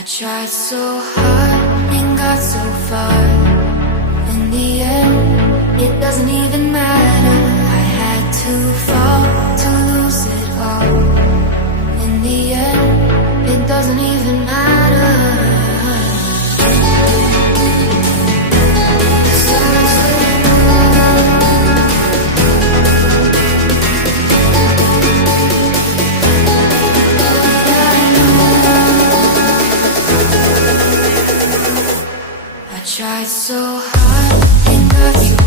I tried so hard and got so far. In the end, it doesn't even matter. I had to fall to lose it all. In the end, it doesn't even matter. I tried so hard and got so